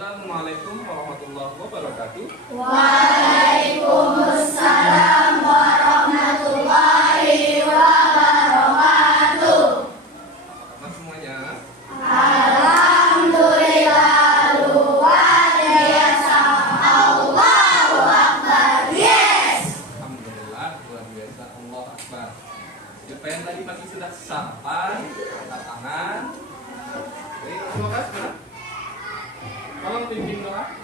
Assalamualaikum warahmatullahi wabarakatuh. Waalaikumsalam warahmatullahi wabarakatuh. Nah semuanya, Alhamdulillah luar biasa. Allahu Akbar. Yes. alhamdulillah luar biasa. Allah Akbar. Siapa yang tadi masih sudah sampai, angkat tangan. Oke, terima kasih. Tolong pimpin doa.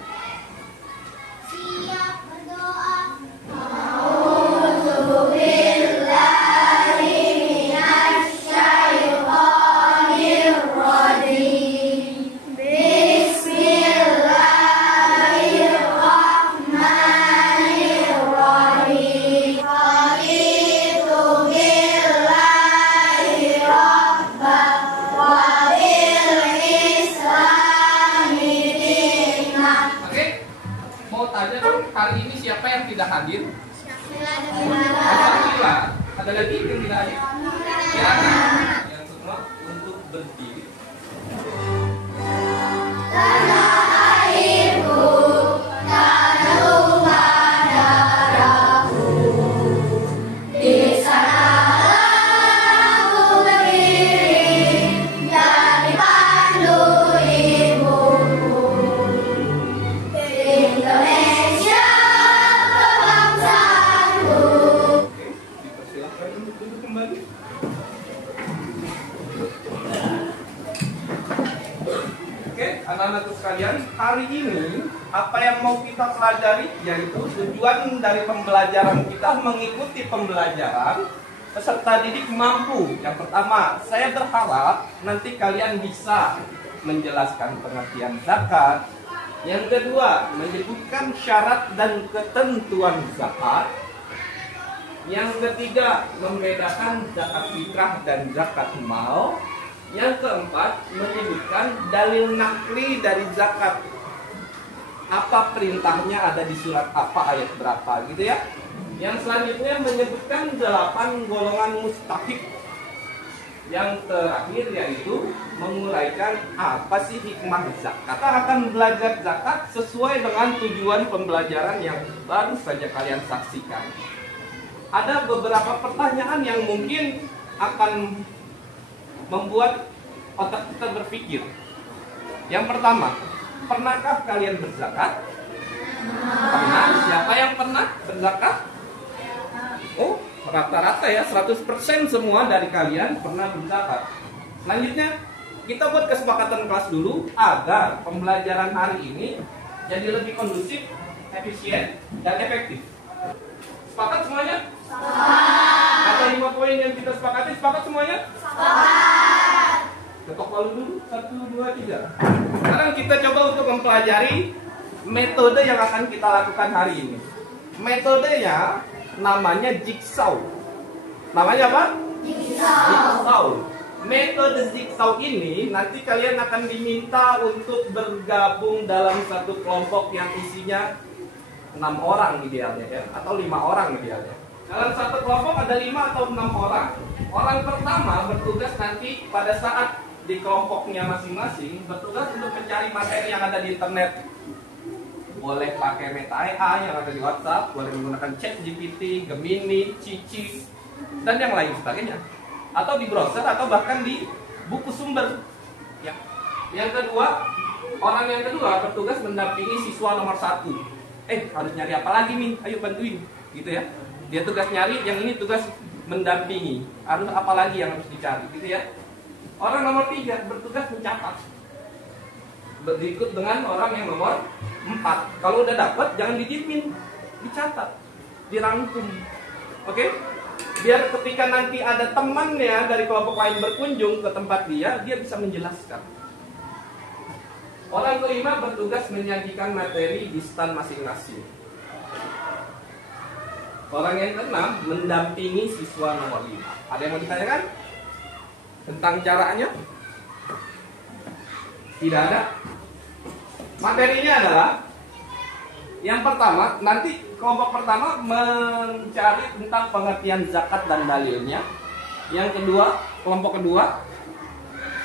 Siap berdoa. A'udzubillahi minasyaitonir rajim. Bismillahirrahmanirrahim. Raditu billahi rabban wa bil islami dinan. Oke, mau tanya dong, hari ini siapa yang tidak hadir? Alhamdulillah. Alhamdulillah. Ada lagi yang tidak hadir? Ya, yang semua untuk berdiri. Tanah airku, tanah rumah darahku, di sanalah aku berdiri, jadi pandu ibuku. Indonesia kebangsaanku. Oke, dipersilakan untuk duduk kembali. Oke, anak-anakku sekalian, hari ini apa yang mau kita pelajari yaitu tujuan dari pembelajaran kita mengikuti pembelajaran peserta didik mampu. Yang pertama, saya berharap nanti kalian bisa menjelaskan pengertian zakat. Yang kedua, menyebutkan syarat dan ketentuan zakat. Yang ketiga, membedakan zakat fitrah dan zakat mal. Yang keempat, menyebutkan dalil nakli dari zakat. Apa perintahnya, ada di surat apa, ayat berapa gitu ya. Yang selanjutnya menyebutkan 8 golongan mustahik. Yang terakhir yaitu menguraikan apa sih hikmah zakat. Kita akan belajar zakat sesuai dengan tujuan pembelajaran yang baru saja kalian saksikan. Ada beberapa pertanyaan yang mungkin akan membuat otak kita berpikir. Yang pertama, pernahkah kalian berzakat? Pernah? Siapa yang pernah berzakat? Oh, rata-rata ya, 100% semua dari kalian pernah berzakat. Selanjutnya, kita buat kesepakatan kelas dulu agar pembelajaran hari ini jadi lebih kondusif, efisien, dan efektif. Sepakat semuanya? Ada 5 poin yang kita sepakati, sepakat semuanya? Ketok palu dulu, 1, 2, 3. Sekarang kita coba untuk mempelajari metode yang akan kita lakukan hari ini. Metodenya namanya jigsaw. Namanya apa? Jigsaw. Metode jigsaw ini nanti kalian akan diminta untuk bergabung dalam satu kelompok yang isinya 6 orang idealnya ya, atau 5 orang idealnya. Dalam satu kelompok ada 5 atau 6 orang. Orang pertama bertugas nanti pada saat di kelompoknya masing-masing bertugas untuk mencari materi yang ada di internet. Boleh pakai Meta AI yang ada di WhatsApp, boleh menggunakan ChatGPT, Gemini, Cici, dan yang lain sebagainya. Atau di browser atau bahkan di buku sumber. Ya. Yang kedua, orang yang kedua bertugas mendampingi siswa nomor 1. Harus nyari apa lagi nih? Ayo bantuin, gitu ya. Dia tugas nyari, yang ini tugas mendampingi. Harus apa lagi yang harus dicari, gitu ya. Orang nomor 3 bertugas mencatat. Berikut dengan orang yang nomor 4. Kalau udah dapat, jangan didiemin, dicatat, dirangkum. Oke? Biar ketika nanti ada temannya dari kelompok lain berkunjung ke tempat dia bisa menjelaskan. Orang kelima bertugas menyajikan materi di stand masing-masing. Orang yang keenam mendampingi siswa nomor 5. Ada yang mau ditanyakan tentang caranya? Tidak ada. Materinya adalah yang pertama, nanti kelompok pertama mencari tentang pengertian zakat dan dalilnya. Yang kedua, kelompok kedua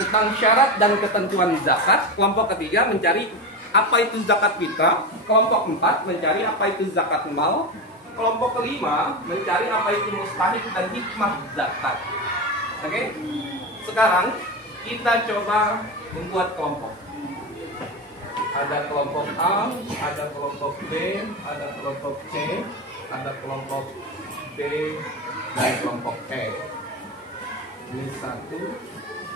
tentang syarat dan ketentuan zakat. Kelompok ketiga mencari apa itu zakat fitrah. Kelompok 4 mencari apa itu zakat mal. Kelompok kelima mencari apa itu mustahik dan hikmah zakat. Oke? Sekarang kita coba membuat kelompok. Ada kelompok A, ada kelompok B, ada kelompok C, ada kelompok D, dan kelompok E. Ini 1,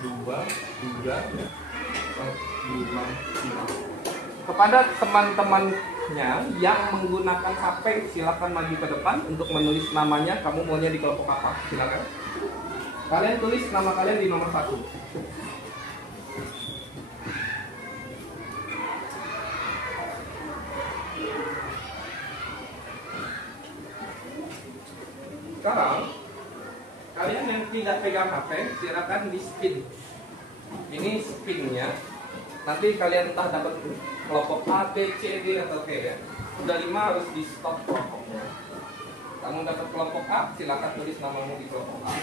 2, 3, 4, 5, 6. Kepada teman-temannya yang menggunakan HP, silakan maju ke depan untuk menulis namanya. Kamu maunya di kelompok apa? Silakan. Kalian tulis nama kalian di nomor 1. Sekarang kalian yang tidak pegang HP, silakan di spin. Ini spinnya. Nanti kalian entah dapat kelompok A, B, C, D atau K ya. Sudah 5 harus di stop kelompoknya. Kamu dapat kelompok A, silakan tulis namamu di kelompok A.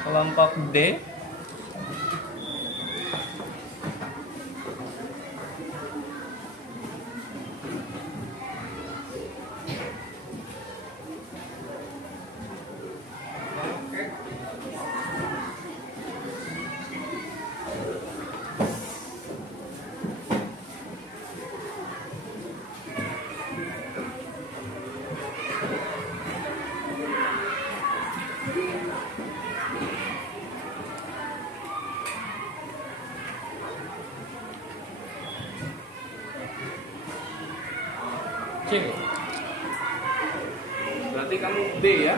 Kelompok D. C. Berarti kamu D ya.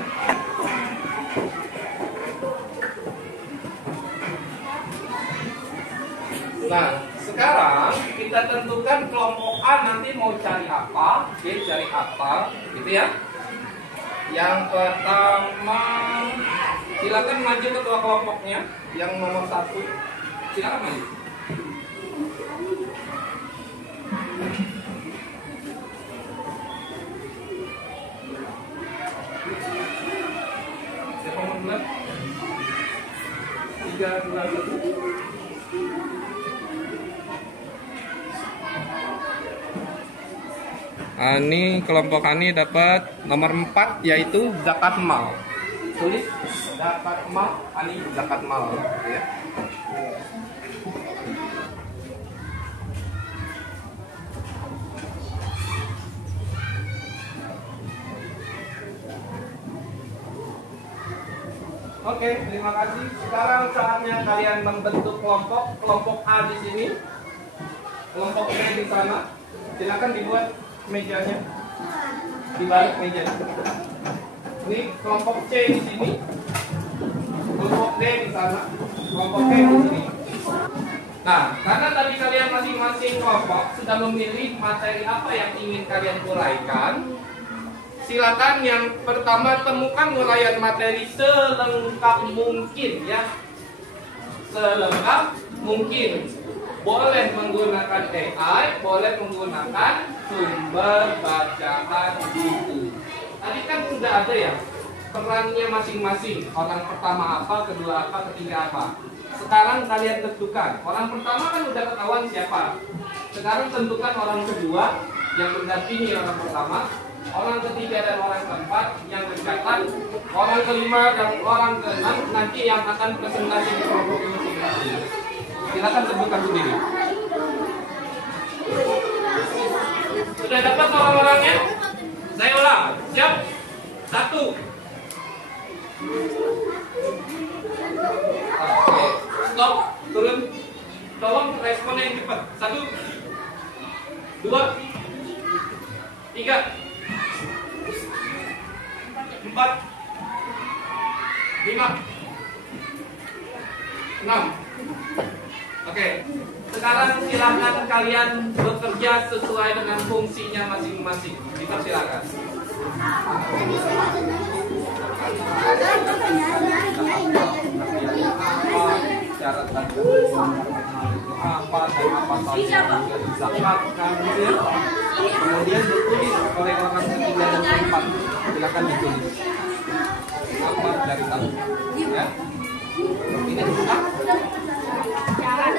Nah, sekarang kita tentukan kelompok A nanti mau cari apa, B cari apa, gitu ya. Yang pertama, silakan maju ketua kelompoknya, yang nomor 1. Silakan maju. Siapa mau mulai? 3, 2, 1. Ini kelompok Ani dapat nomor 4 yaitu zakat mal. Tulis zakat mal, Ani zakat mal ya. Oke, terima kasih. Sekarang saatnya kalian membentuk kelompok. Kelompok A di sini, kelompok B di sana. Silakan dibuat mejanya di balik meja. Ini kelompok C di sini, kelompok D di sana, kelompok E di sini. Nah, karena tadi kalian masing-masing kelompok sudah memilih materi apa yang ingin kalian uraikan, silakan yang pertama temukan uraian materi selengkap mungkin ya, selengkap mungkin. Boleh menggunakan AI, boleh menggunakan sumber bacaan buku. Tadi kan sudah ada ya perannya masing-masing. Orang pertama apa, kedua apa, ketiga apa. Sekarang kalian tentukan. Orang pertama kan udah ketahuan siapa. Sekarang tentukan orang kedua yang mendampingi orang pertama, orang ketiga dan orang keempat yang mencatat, orang kelima dan orang keenam nanti yang akan presentasi di kelompok masing-masing. Silakan tentukan sendiri. Sudah dapat orang-orangnya? Saya ulang. Siap? 1. Oke. Stop. Turun. Tolong responnya yang cepat. 1, 2, 3, 4, 5, 6. Oke, sekarang silakan kalian bekerja sesuai dengan fungsinya masing-masing. Dipersilakan. syarat dan apa dan apa saja yang dizakatkan gitu ya. Kemudian ditulis oleh orang ketiga dan keempat. Silakan ditulis apa dari kamu ya. Ini syarat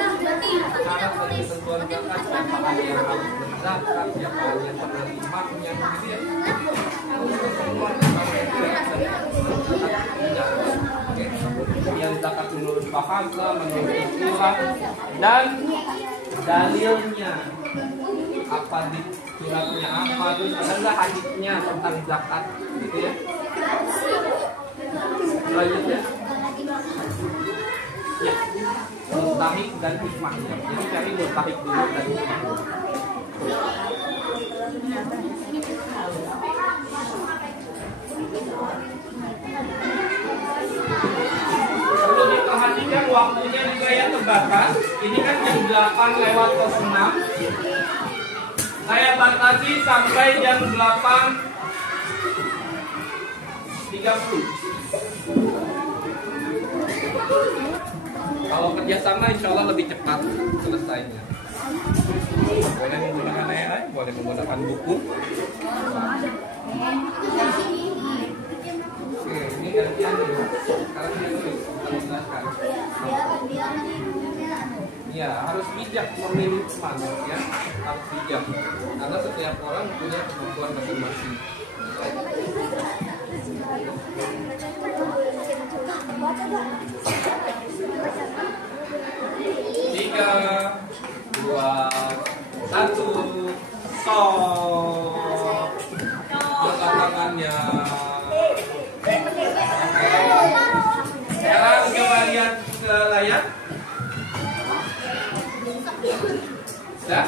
bagi ketentuan zakat, siapa yang harus berzakat, siapa yang penerimanya gitu ya. Yang zakat menurut bahasa, menurut istilah, dan dalilnya apa di suratnya apa, terus adalah hadisnya tentang zakat gitu ya. Selanjutnya ya, mustahik dan hikmahnya. Jadi cari mustahik dulu dan hikmah. Perlu diperhatikan waktunya juga ya terbatas. Ini kan jam 8 lewat 06. Saya batasi sampai jam 8.30. Kalau kerjasama insya Allah lebih cepat selesainya. Boleh menggunakan AI, boleh menggunakan buku. Oke, ini gantian nih. Sekarang dia tulis, jelaskan. Ya, harus bijak memilih teman ya, harus bijak. Karena setiap orang punya kebutuhan masing-masing. Tiga, dua, satu, stop. Angkat tangannya. Sekarang coba lihat ke layar. Ya.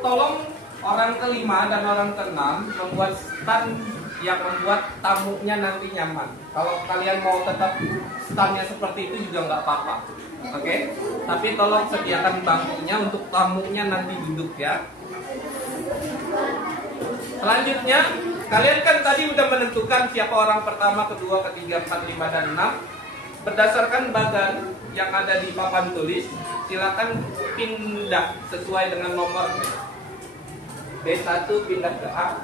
Tolong orang kelima dan orang keenam membuat stand yang membuat tamunya nanti nyaman. Kalau kalian mau tetap standnya seperti itu juga nggak apa-apa. Oke? Tapi tolong sediakan bangkunya untuk tamunya nanti duduk ya. Selanjutnya, kalian kan tadi udah menentukan siapa orang pertama, kedua, ketiga, empat, lima, dan 6. Berdasarkan bagan yang ada di papan tulis, silakan pindah sesuai dengan nomornya. B1 pindah ke A.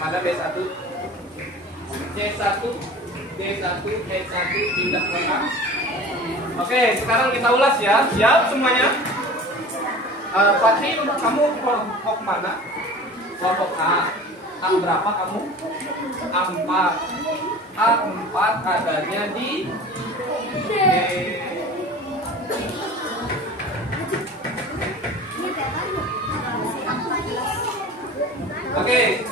Mana B1? C1, D1, E1 pindah ke A. Oke, sekarang kita ulas ya. Siap semuanya? Fatih, kamu kelompok mana? Kelompok A. A berapa kamu? A4. A4 adanya di D. Oke,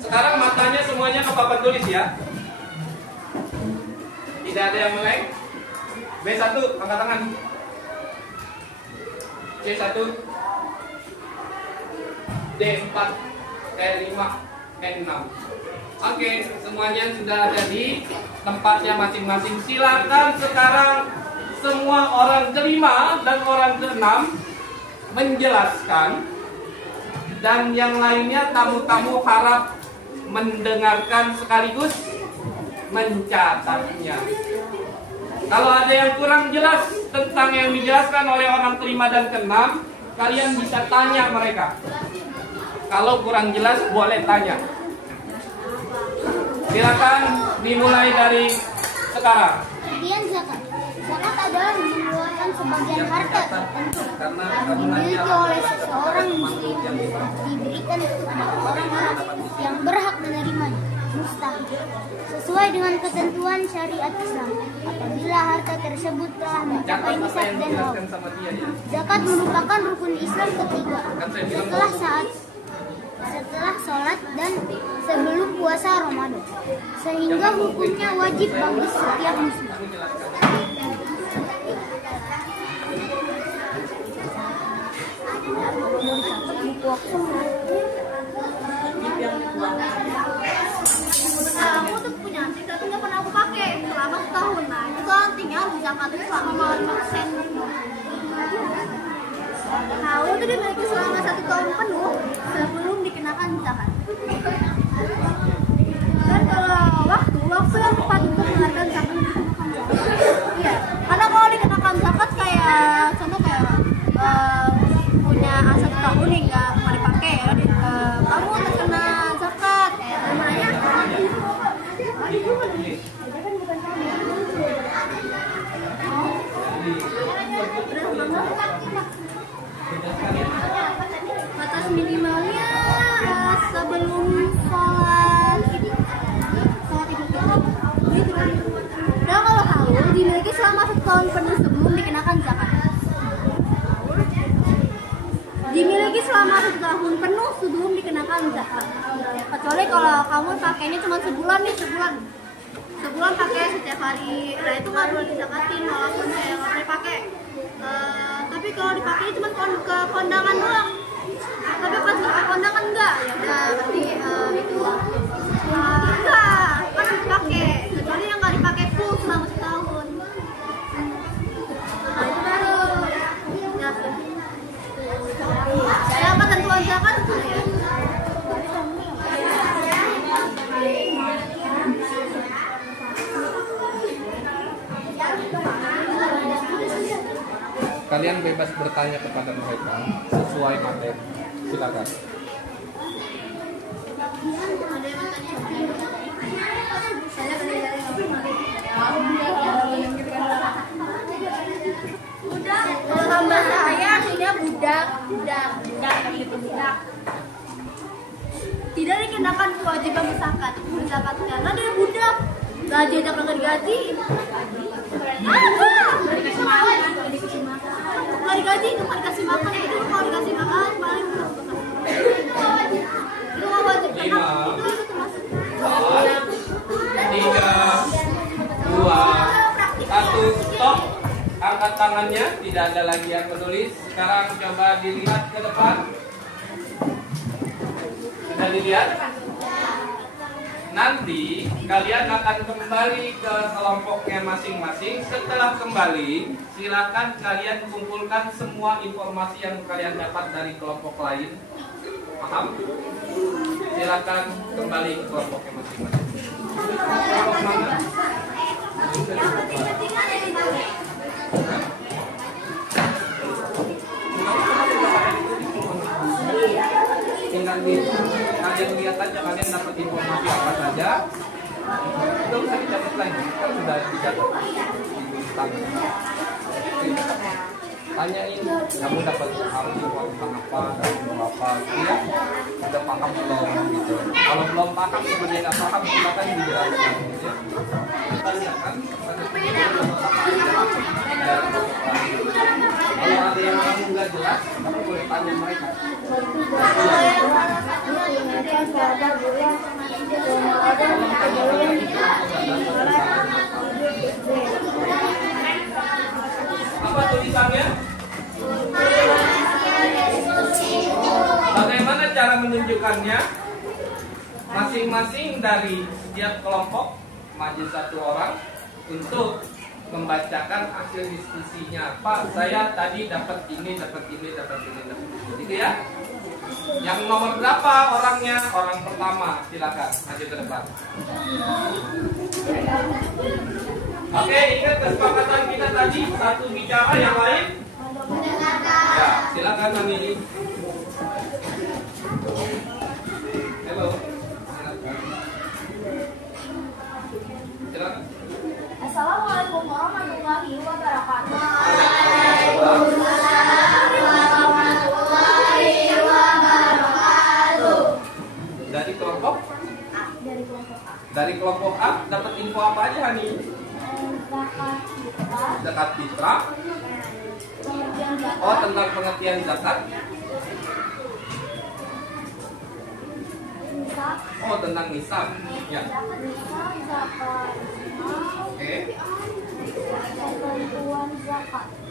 sekarang matanya semuanya ke papan tulis ya. Tidak ada yang meleng. B1, angkat tangan. C1, D4, E5, E6. Oke, semuanya sudah ada di tempatnya masing-masing. Silakan sekarang semua orang kelima dan orang keenam menjelaskan, dan yang lainnya tamu-tamu harap mendengarkan sekaligus mencatatnya. Kalau ada yang kurang jelas tentang yang dijelaskan oleh orang kelima dan keenam, kalian bisa tanya mereka. Kalau kurang jelas boleh tanya. Silakan dimulai dari sekarang. Kemudian zakat. Zakat adalah mengeluarkan sebagian harta tertentu yang dimiliki oleh seseorang muslim diberikan kepada orang-orang yang berhak menerimanya. Mustahik. Sesuai dengan ketentuan syariat Islam. Apabila harta tersebut telah mencapai nisab dan haul. Zakat merupakan rukun Islam ketiga. Setelah sholat dan sebelum puasa Ramadan, sehingga hukumnya wajib bagi setiap muslim. Aku tuh punya antik tapi nggak pernah aku pakai selama setahun. Nah itu antiknya harus zakatin selama 5%. Nah, aku tuh dimiliki selama 1 tahun penuh sebelum dikenakan zakat. Dan kalau waktu yang tepat untuk mengeluarkan zakat. tahun penuh sebelum dikenakan zakat. Dimiliki selama 1 tahun penuh sebelum dikenakan zakat. Kecuali kalau kamu pakainya cuma sebulan nih, sebulan pakai setiap hari, nah itu nggak perlu disakatin walaupun saya nggak pernah pakai. Tapi kalau dipakai cuma ke kondangan doang. Tapi pas nggak ke kondangan enggak, ya udah berarti itu enggak kan dipakai. Kecuali yang nggak dipakai full selama setahun. Nah itu baru. Saya apa tentuan zakat ya? Kalian bebas bertanya kepada mereka sesuai materi. Silakan. Kalau tambah saya artinya budak. Tidak dikenakan kewajiban berzakat karena dia budak. Gaji aja nggak digaji. Nggak digaji itu nggak dikasih makan, itu kalau dikasih makan paling itu nggak wajib karena itu termasuk. 3, 2, 1, stop. Angkat tangannya, tidak ada lagi yang menulis. Sekarang coba dilihat ke depan. Sudah dilihat? Nanti kalian akan kembali ke kelompoknya masing-masing. Setelah kembali, silakan kalian kumpulkan semua informasi yang kalian dapat dari kelompok lain. Paham? Silakan kembali ke kelompoknya masing-masing. Kelompok mana? Tinggal kalian lihat aja, kalian dapat informasi apa saja. Tidak usah dicatat lagi, kan sudah dicatat. Tanyain, kamu dapat harus info tentang apa, ya? Udah paham belum gitu. Kalau belum paham, sebenarnya nggak paham, silakan dijelaskan. Ya. Tanyakan. Kalau ada yang kamu nggak jelas, kamu boleh tanya mereka. Apa tulisannya? Bagaimana cara menunjukkannya? Masing-masing dari setiap kelompok maju 1 orang untuk membacakan hasil diskusinya. Pak, saya tadi dapat ini. Gitu ya. Yang nomor berapa orangnya? Orang pertama, silakan maju ke depan. Oke, ingat kesepakatan kita tadi, satu bicara, yang lain ya, silakan memilih. Halo. Silakan. Assalamualaikum warahmatullahi wabarakatuh. Dari kelompok A. Dari kelompok A dapat info apa aja, Hani? Zakat fitrah. Oh, tentang pengertian zakat. Oh, tentang nisab. Ya. Oke.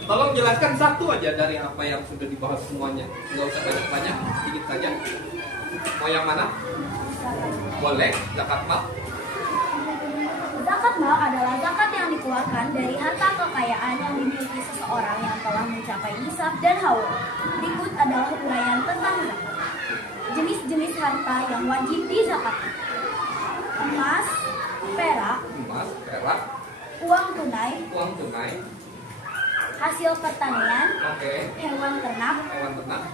Tolong jelaskan satu aja dari apa yang sudah dibahas semuanya. Nggak usah banyak-banyak, sedikit saja. Mau yang mana? Boleh, zakat mal. Zakat mal adalah zakat yang dikeluarkan dari harta kekayaan yang dimiliki seseorang yang telah mencapai nisab dan haul. Berikut adalah uraian tentang zakat. Jenis-jenis harta yang wajib dizakati: emas, perak, uang tunai, hasil pertanian, hewan ternak,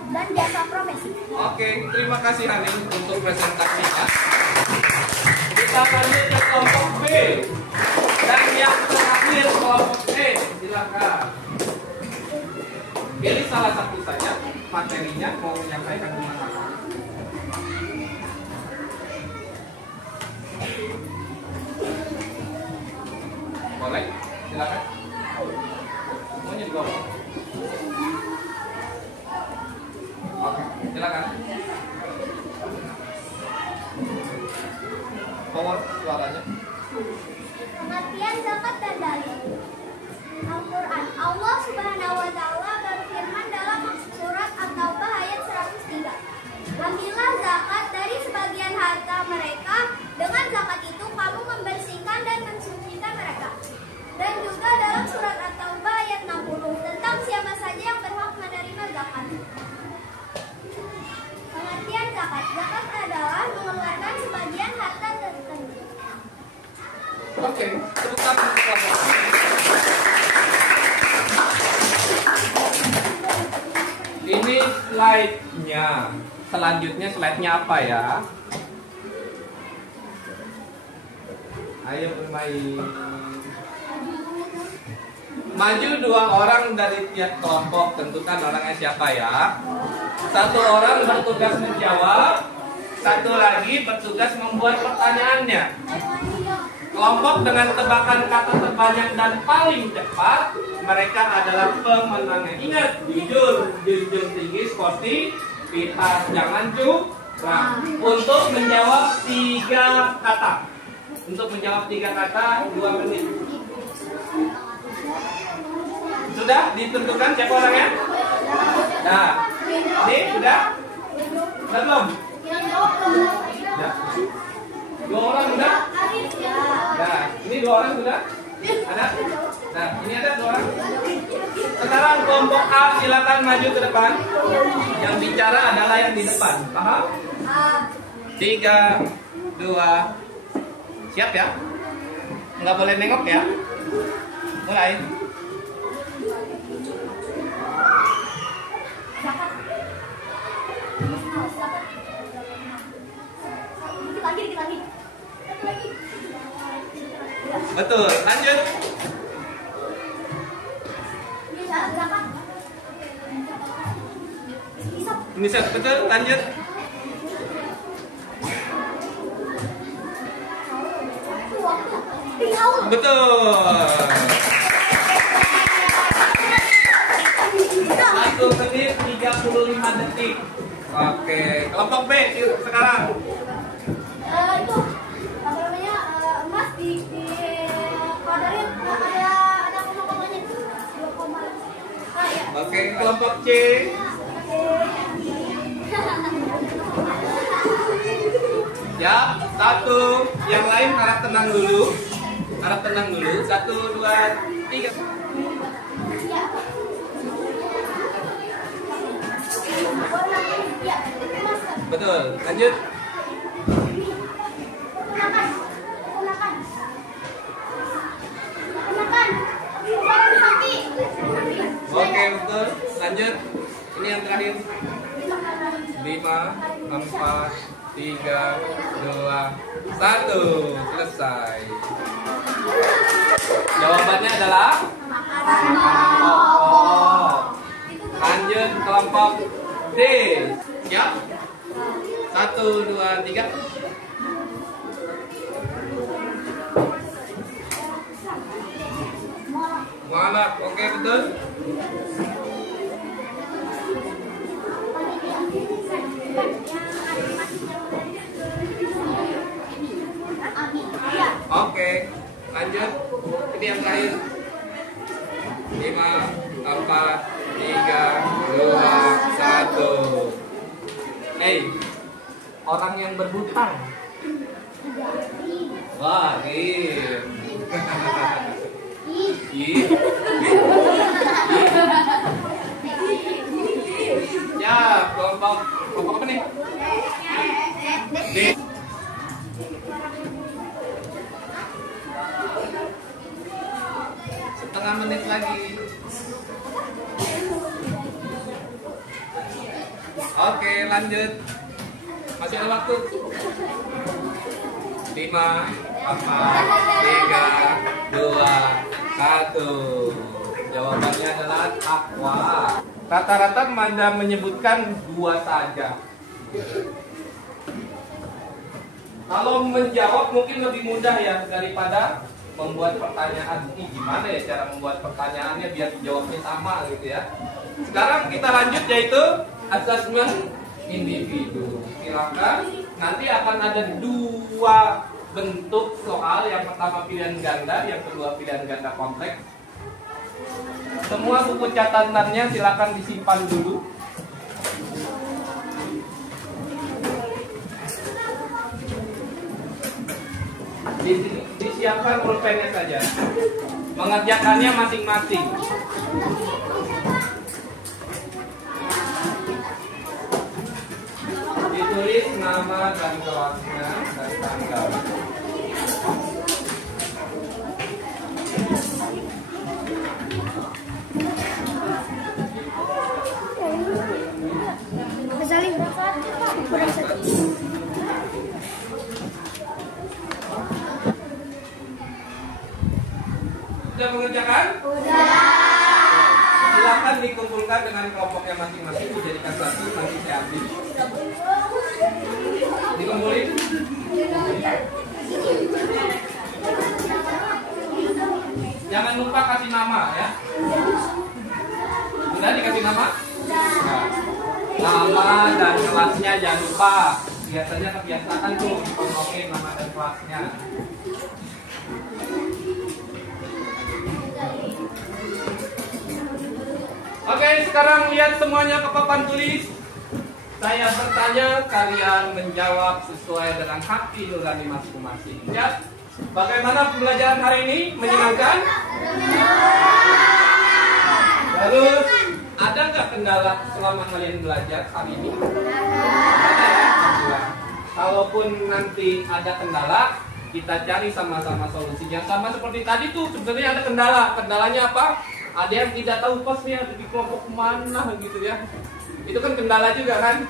dan jasa profesi. Oke, terima kasih Hani untuk presentasinya. Kita lanjut ke kelompok B. Dan yang terakhir kelompok E, silakan. Pilih salah satu saja materinya, mau menyampaikan di mana. Boleh, silakan. Semuanya di bawah. Oke, silakan. Power suaranya. Pengertian zakat dan dalil. Al-Quran. Allah Subhanahu wa Ta'ala berfirman dalam surat At-Taubah ayat 103. Ambillah zakat dari sebagian harta mereka. Dengan zakat itu kamu membersihkan dan mensucikan mereka. Dan juga dalam surat At-Taubah ayat 60 tentang siapa saja yang berhak menerima zakat. Pengertian zakat. Zakat adalah mengeluarkan sebagian harta tertentu. Oke, tepuk tangan untuk kelompok. Ini slide-nya. Selanjutnya slide-nya apa ya? Ayo bermain. Maju 2 orang dari tiap kelompok. Tentukan orangnya siapa ya. 1 orang bertugas menjawab, 1 lagi bertugas membuat pertanyaannya. Kelompok dengan tebakan kata terbanyak dan paling cepat, mereka adalah pemenangnya. Ingat, jujur, junjung tinggi, sporty, pihak jangan curang. Untuk menjawab 3 kata. Untuk menjawab 3 kata, 2 menit. Sudah ditentukan siapa orangnya? Nah, ini sudah? Sudah belum? Ya. 2 orang sudah? Nah, ini 2 orang sudah? Ada? Nah, ini ada 2 orang. Sekarang kelompok A silakan maju ke depan. Yang bicara adalah yang di depan. Paham? 3, 2, siap ya? Nggak boleh nengok ya? Mulai. Dikit lagi. Satu lagi. Betul, lanjut. Ini zakat. Ini set, betul, lanjut. Betul. 1 menit 35 detik. Oke, kelompok B sekarang. Itu apa namanya emas di kodarin ada koma-komanya 2 koma. Ya. Oke, kelompok C. Siap, 1. Yang lain harap tenang dulu. Harap tenang dulu. 1, 2, 3. Ya, emas. Betul, lanjut. Gunakan. Barang sapi. Oke, betul. Lanjut. Ini yang terakhir. 5, 4, 3, 2, 1. Selesai. Jawabannya adalah oh. Lanjut kelompok D. Siap? 1, 2, 3. Mualaf, oke betul. Oke, lanjut. Ini yang terakhir. 5, 4, 3, 2, 1. Hey, orang yang berhutang. Wah, ya, kelompok apa nih? D. Setengah menit lagi. Oke, lanjut. Masih ada waktu. 5, 4, 3, 2, 1. Jawabannya adalah aqua. Rata-rata Anda menyebutkan 2 saja. Kalau menjawab mungkin lebih mudah ya daripada membuat pertanyaan. Ini gimana ya cara membuat pertanyaannya biar jawabnya sama gitu ya. Sekarang kita lanjut yaitu assessment individu. Silakan. Nanti akan ada 2 bentuk soal. Yang pertama pilihan ganda, yang kedua pilihan ganda kompleks. Semua buku catatannya silakan disimpan dulu. Di sini disiapkan pulpennya saja. Mengerjakannya masing-masing. Ditulis nama dan kelasnya dan tanggal. Saling kurang satu. Sudah mengerjakan? Sudah. Silakan dikumpulkan dengan kelompoknya masing-masing, dijadikan satu, nanti saya ambil. Dikumpulin. Jangan lupa kasih nama ya. Sudah dikasih nama? Nah, nama dan kelasnya jangan lupa. Biasanya kebiasaan tuh dikomplokin nama dan kelasnya. Oke, sekarang lihat semuanya ke papan tulis. Saya bertanya, kalian menjawab sesuai dengan hati nurani masing-masing. Ya, bagaimana pembelajaran hari ini? Menyenangkan? Terus, ada nggak kendala selama kalian belajar hari ini? Ada ya? Kalaupun nanti ada kendala, kita cari sama-sama solusinya. Sama seperti tadi tuh, sebenarnya ada kendala. Kendalanya apa? Ada yang tidak tahu posnya di kelompok mana gitu ya. Itu kan kendala juga kan.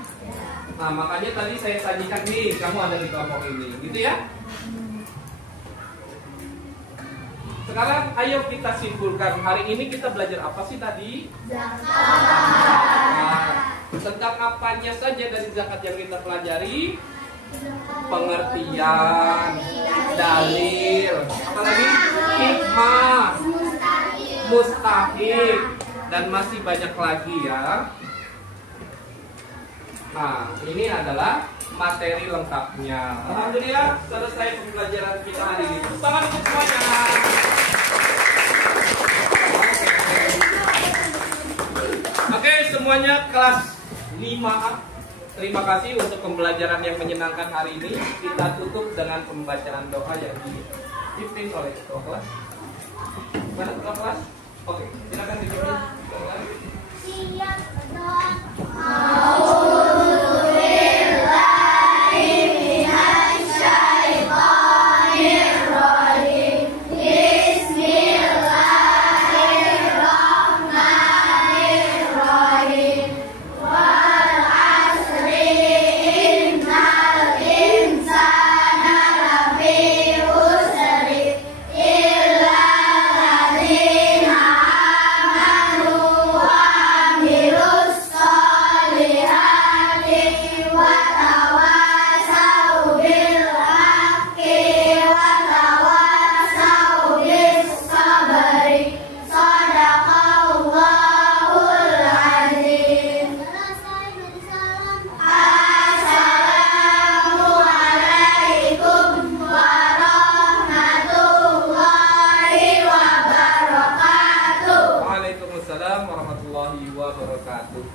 Nah makanya tadi saya tanyakan nih, kamu ada di kelompok ini, gitu ya. Sekarang ayo kita simpulkan, hari ini kita belajar apa sih tadi? Zakat. Tentang apanya saja dari zakat yang kita pelajari? Pengertian, dalil, apalagi hikmah, mustahil, dan masih banyak lagi ya. Nah, ini adalah materi lengkapnya. Alhamdulillah selesai pembelajaran kita hari ini. Tepuk tangan untuk semuanya. Oke, semuanya kelas 5A. Terima kasih untuk pembelajaran yang menyenangkan hari ini. Kita tutup dengan pembacaan doa yang dipimpin oleh ketua kelas. Mana ketua kelas? Oke, silakan dipimpin. Siap berdoa.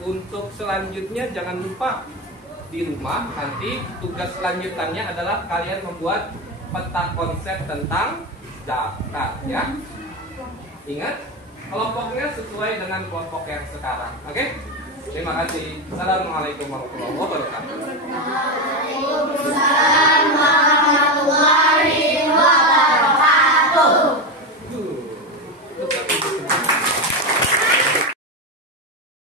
Untuk selanjutnya jangan lupa di rumah nanti tugas selanjutnya adalah kalian membuat peta konsep tentang zakat ya. Ingat kelompoknya sesuai dengan kelompok yang sekarang. Oke? Terima kasih. Assalamualaikum warahmatullahi wabarakatuh. Waalaikumsalam.